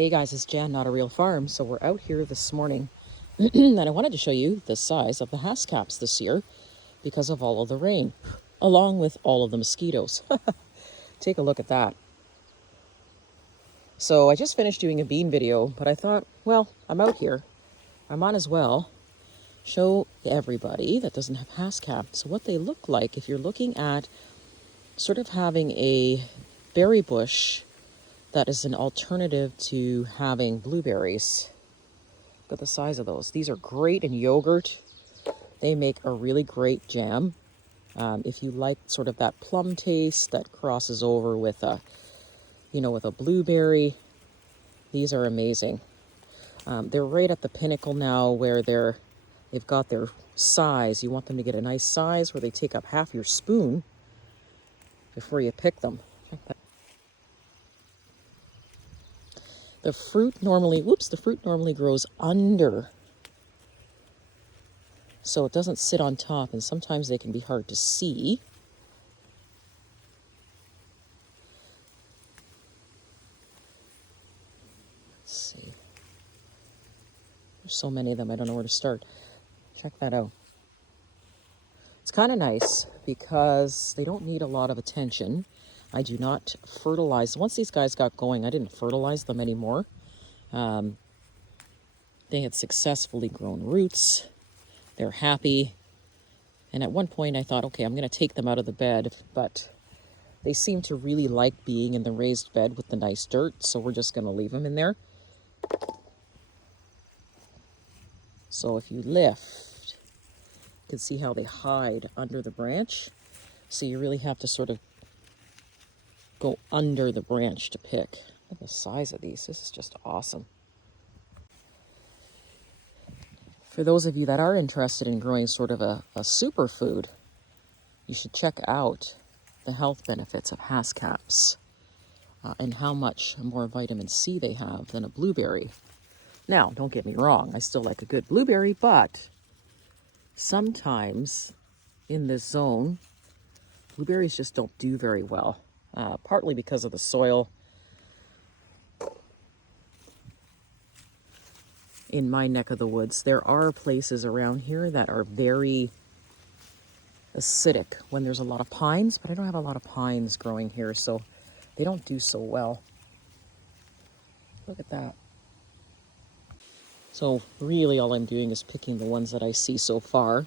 Hey guys, it's Jan, Not a Real Farm. So we're out here this morning and I wanted to show you the size of the Haskaps this year because of all of the rain, along with all of the mosquitoes. Take a look at that. So I just finished doing a bean video, but I thought, well, I'm out here. I might as well show everybody that doesn't have Haskaps what they look like if you're looking at sort of having a berry bush that is an alternative to having blueberries. Look at the size of those. These are great in yogurt. They make a really great jam. If you like sort of that plum taste that crosses over with a, with a blueberry, these are amazing. They're right at the pinnacle now where they've got their size. You want them to get a nice size where they take up half your spoon before you pick them. The fruit normally grows under, so it doesn't sit on top, and sometimes they can be hard to see. Let's see. There's so many of them, I don't know where to start. Check that out. It's kind of nice because they don't need a lot of attention. I do not fertilize. Once these guys got going, I didn't fertilize them anymore. They had successfully grown roots. They're happy. And at one point I thought, okay, I'm going to take them out of the bed, but they seem to really like being in the raised bed with the nice dirt, so we're just going to leave them in there. So if you lift, you can see how they hide under the branch. So you really have to sort of go under the branch to pick. Look at the size of these. This is just awesome. For those of you that are interested in growing sort of a superfood, you should check out the health benefits of Haskaps and how much more vitamin C they have than a blueberry. Now, don't get me wrong, I still like a good blueberry, but sometimes in this zone, blueberries just don't do very well, partly because of the soil. In my neck of the woods, there are places around here that are very acidic when there's a lot of pines, but I don't have a lot of pines growing here, so they don't do so well. Look at that. So really all I'm doing is picking the ones that I see so far.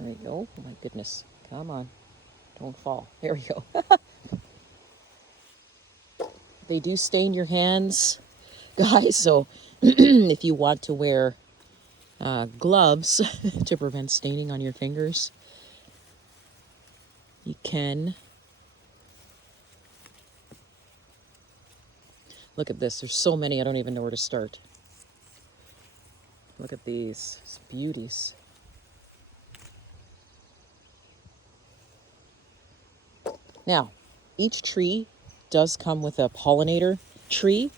There you go. Oh my goodness. Come on. Don't fall. There we go. They do stain your hands, guys, so if you want to wear gloves to prevent staining on your fingers, you can. Look at this. There's so many, I don't even know where to start. Look at these. It's beauties. Now, each tree does come with a pollinator tree.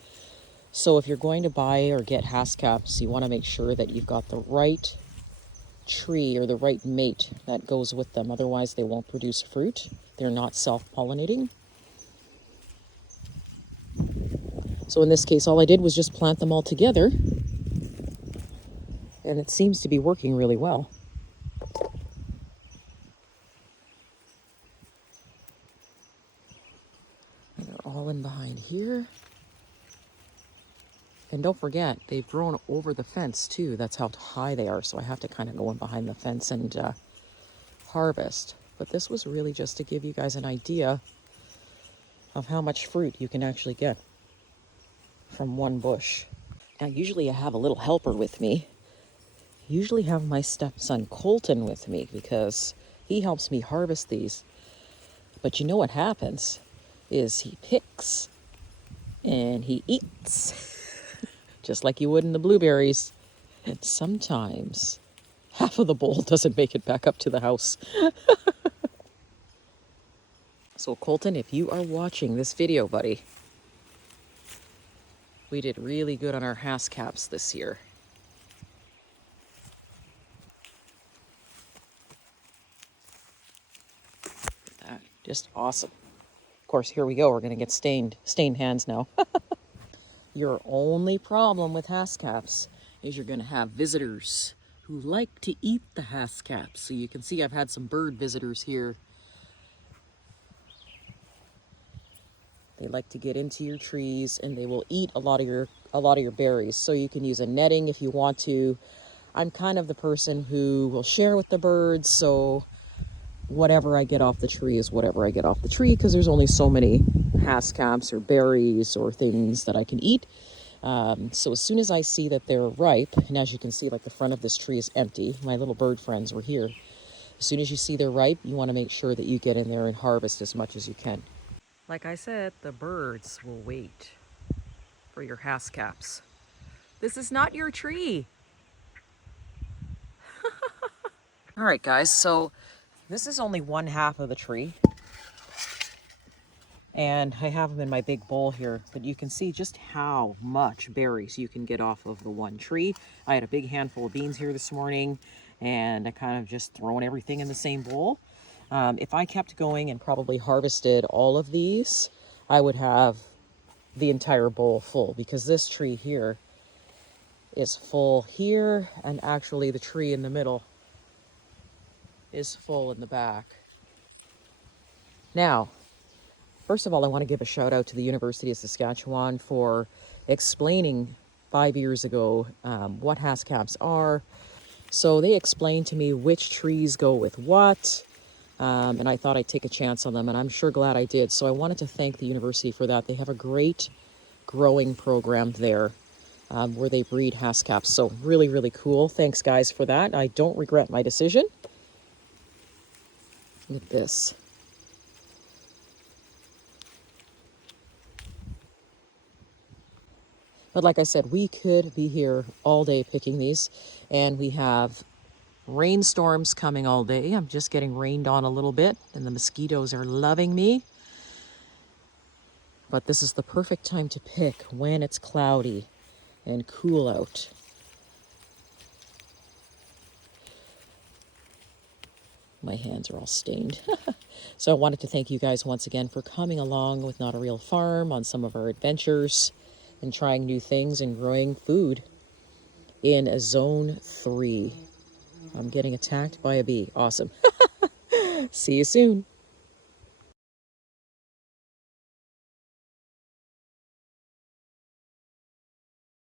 So if you're going to buy or get Haskaps, you want to make sure that you've got the right tree or the right mate that goes with them. Otherwise, they won't produce fruit. They're not self-pollinating. So in this case, all I did was just plant them all together. And it seems to be working really well. And they're all in behind here. And don't forget, they've grown over the fence too. That's how high they are. So I have to kind of go in behind the fence and harvest. But this was really just to give you guys an idea of how much fruit you can actually get from one bush. Now, usually I have a little helper with me. I usually have my stepson Colton with me because he helps me harvest these. But you know what happens is he picks and he eats. Just like you would in the blueberries. And sometimes half of the bowl doesn't make it back up to the house. So Colton, if you are watching this video, buddy, we did really good on our Haskaps this year. Just awesome. Of course, here we go. We're going to get stained hands now. Your only problem with Haskaps is you're going to have visitors who like to eat the Haskaps. So you can see I've had some bird visitors here. They like to get into your trees and they will eat a lot of your berries. So you can use a netting if you want to. I'm kind of the person who will share with the birds, so whatever I get off the tree is whatever I get off the tree, because there's only so many Haskaps or berries or things that I can eat. So as soon as I see that they're ripe, and as you can see, like the front of this tree is empty, my little bird friends were here. As soon as you see they're ripe, you want to make sure that you get in there and harvest as much as you can. Like I said, the birds will wait for your Haskaps. This is not your tree. All right, guys, so this is only one half of the tree. And I have them in my big bowl here, but you can see just how much berries you can get off of the one tree. I had a big handful of beans here this morning, and I kind of just thrown everything in the same bowl. If I kept going and probably harvested all of these, I would have the entire bowl full, because this tree here is full here, and actually the tree in the middle is full in the back. Now, first of all, I want to give a shout out to the University of Saskatchewan for explaining 5 years ago what Haskaps are. So they explained to me which trees go with what, and I thought I'd take a chance on them, and I'm sure glad I did. So I wanted to thank the university for that. They have a great growing program there where they breed Haskaps. So really, really cool. Thanks, guys, for that. I don't regret my decision. Look at this. But like I said, we could be here all day picking these, and we have rainstorms coming all day. I'm just getting rained on a little bit, and the mosquitoes are loving me. But this is the perfect time to pick when it's cloudy and cool out. My hands are all stained. So I wanted to thank you guys once again for coming along with Not a Real Farm on some of our adventures and trying new things and growing food in a zone 3. I'm getting attacked by a bee. Awesome. See you soon.